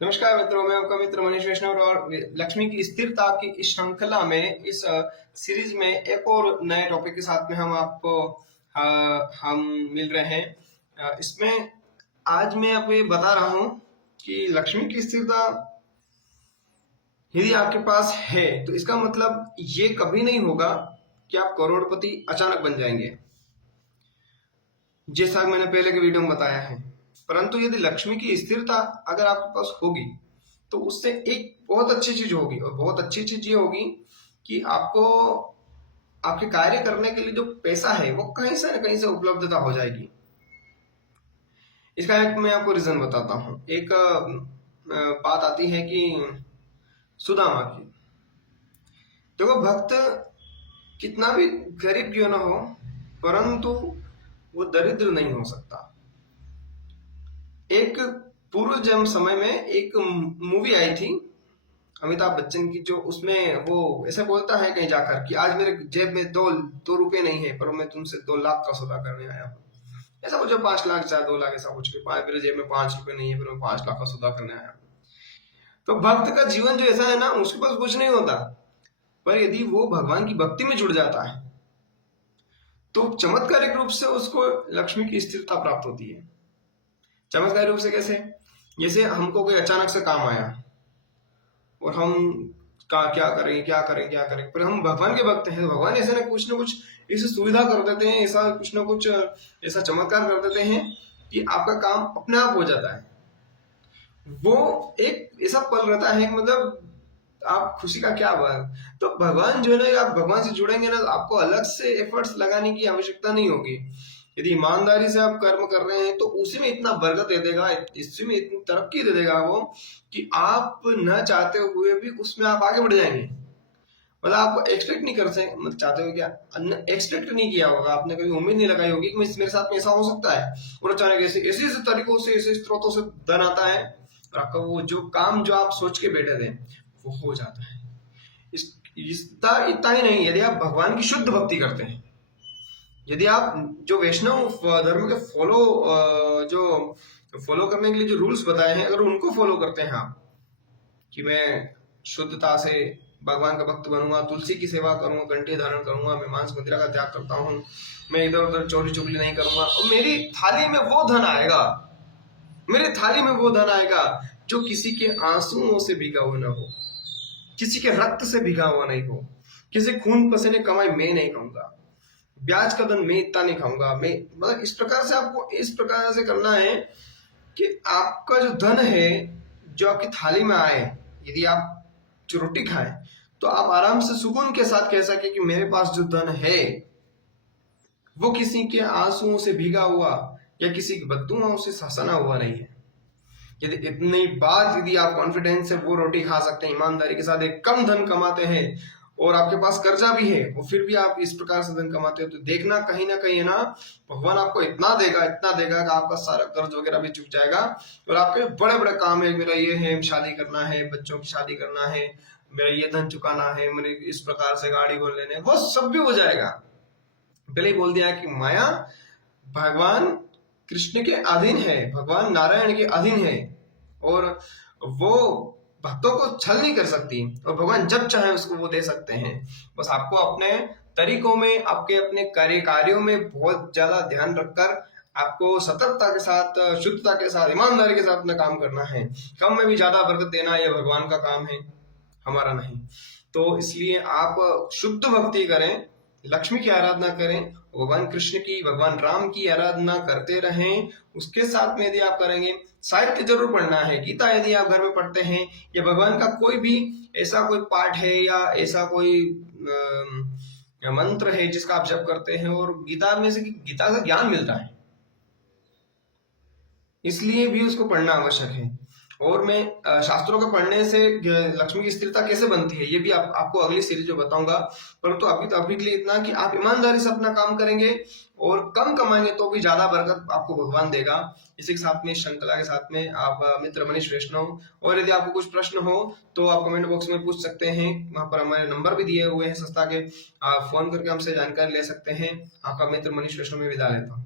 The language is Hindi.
नमस्कार मित्रों, मैं आपका मित्र मनीष वैष्णव और लक्ष्मी की स्थिरता की इस श्रृंखला में इस सीरीज में एक और नए टॉपिक के साथ में हम मिल रहे हैं। इसमें आज मैं आपको ये बता रहा हूं कि लक्ष्मी की स्थिरता यदि आपके पास है तो इसका मतलब ये कभी नहीं होगा कि आप करोड़पति अचानक बन जाएंगे, जैसा मैंने पहले के वीडियो में बताया है। परंतु यदि लक्ष्मी की स्थिरता अगर आपके पास होगी तो उससे एक बहुत अच्छी चीज होगी, और बहुत अच्छी चीज ये होगी कि आपको आपके कार्य करने के लिए जो पैसा है वो कहीं से न कहीं से उपलब्धता हो जाएगी। इसका एक मैं आपको रीजन बताता हूँ। एक बात आती है कि सुदामा की, देखो भक्त कितना भी गरीब क्यों ना हो परंतु वो दरिद्र नहीं हो सकता। एक पूर्व जन्म समय में एक मूवी आई थी अमिताभ बच्चन की, जो उसमें वो ऐसा बोलता है कहीं जाकर कि आज मेरे जेब में दो रुपए नहीं है पर मैं तुमसे 2 लाख का सौदा करने आया हूँ। ऐसा कुछ 5 लाख चाहे 2 लाख, ऐसा कुछ मेरे जेब में 5 रुपए नहीं है पर मैं 5 लाख का सौदा करने आया हूँ। तो भक्त का जीवन जो ऐसा है ना, उसके पास कुछ नहीं होता, पर यदि वो भगवान की भक्ति में जुड़ जाता है तो चमत्कारिक रूप से उसको लक्ष्मी की स्थिरता प्राप्त होती है। चमत्कारिक रूप से कैसे? जैसे हमको कोई अचानक से काम आया और हम क्या करें, पर हम भगवान के भक्त हैं, भगवान ऐसे ना कुछ ऐसी सुविधा कर देते हैं, ऐसा कुछ ना कुछ ऐसा चमत्कार कर देते हैं कि आपका काम अपने आप हो जाता है। वो एक ऐसा पल रहता है, मतलब आप खुशी का क्या बात। तो भगवान जो है ना, आप भगवान से जुड़ेंगे ना, आपको अलग से एफर्ट्स लगाने की आवश्यकता नहीं होगी। यदि ईमानदारी से आप कर्म कर रहे हैं तो उसी में इतना बरकत दे देगा, इसी में इतनी तरक्की दे देगा वो कि आप न चाहते हुए भी उसमें आप आगे बढ़ जाएंगे। मतलब आप एक्सपेक्ट नहीं कर सकते, मतलब चाहते हो क्या, एक्सपेक्ट नहीं किया होगा आपने, कभी उम्मीद नहीं लगाई होगी कि मेरे साथ में ऐसा हो सकता है, और अचानक ऐसे ऐसे तरीकों से ऐसे स्रोतों से धन आता है और आपका वो जो काम जो आप सोच के बैठे थे वो हो जाता है। इतना ही नहीं, यदि आप भगवान की शुद्ध भक्ति करते हैं, यदि आप जो वैष्णव धर्म के फॉलो करने के लिए जो रूल्स बताए हैं, अगर उनको फॉलो करते हैं आप कि मैं शुद्धता से भगवान का भक्त बनूंगा, तुलसी की सेवा करूंगा, कंठी धारण करूंगा, मैं मांस मदिरा का त्याग करता हूँ, मैं इधर उधर चोरी चुगली नहीं करूंगा, और मेरी थाली में वो धन आएगा, मेरे थाली में वो धन आएगा जो किसी के आंसुओं से भीगा हुआ ना हो, किसी के रक्त से भीगा हुआ नहीं हो, किसी खून पसीने कमाई मैं नहीं खाऊंगा, ब्याज का धन मैं इतना नहीं खाऊंगा, मैं मतलब इस प्रकार से आपको इस प्रकार से करना है कि आपका जो धन है जो आपकी थाली में आए, यदि आप जो रोटी खाएं तो आप आराम से सुकून के साथ कह सके कि मेरे पास जो धन है वो किसी के आंसुओं से भीगा हुआ या किसी की बद्दुआओं से सना हुआ नहीं है। यदि इतनी बात यदि आप कॉन्फिडेंस से वो रोटी खा सकते हैं, ईमानदारी के साथ एक कम धन कमाते हैं और आपके पास कर्जा भी है और फिर भी आप इस प्रकार से धन कमाते हो, तो देखना कहीं ना कहीं है ना, भगवान आपको इतना देगा कि आपका सारा कर्ज वगैरह भी चुक जाएगा और आपके बड़े बड़े काम है, मेरा ये है शादी करना है, बच्चों की शादी करना है, मेरा ये धन चुकाना है, मेरे इस प्रकार से गाड़ी को लेने, वो सब भी हो जाएगा। पहले ही बोल दिया कि माया भगवान कृष्ण के अधीन है, भगवान नारायण के अधीन है और वो भक्तों को छल नहीं कर सकती, और भगवान जब चाहे उसको वो दे सकते हैं। बस आपको अपने तरीकों में, आपके अपने कार्यों में बहुत ज्यादा ध्यान रखकर आपको सतर्कता के साथ, शुद्धता के साथ, ईमानदारी के साथ अपना काम करना है। कम में भी ज्यादा बरकत देना यह भगवान का काम है, हमारा नहीं। तो इसलिए आप शुद्ध भक्ति करें, लक्ष्मी की आराधना करें, भगवान कृष्ण की, भगवान राम की आराधना करते रहें। उसके साथ में यदि आप करेंगे, साहित्य जरूर पढ़ना है। गीता यदि आप घर में पढ़ते हैं या भगवान का कोई भी ऐसा कोई पाठ है या ऐसा कोई मंत्र है जिसका आप जप करते हैं और गीता में से गीता का ज्ञान मिलता है, इसलिए भी उसको पढ़ना आवश्यक है। और मैं शास्त्रों को पढ़ने से लक्ष्मी की स्थिरता कैसे बनती है ये भी आपको अगली सीरीज में बताऊंगा। परंतु अभी के लिए इतना कि आप ईमानदारी से अपना काम करेंगे और कम कमाएंगे तो भी ज्यादा बरकत आपको भगवान देगा। इसी के साथ में, श्रृंखला के साथ में, आप मित्र मनीष वैष्णव। और यदि आपको कुछ प्रश्न हो तो आप कमेंट बॉक्स में पूछ सकते हैं, वहां पर हमारे नंबर भी दिए हुए हैं संस्था के, आप फोन करके हमसे जानकारी ले सकते हैं। आपका मित्र मनीष वैष्णव में विदा लेता हूँ।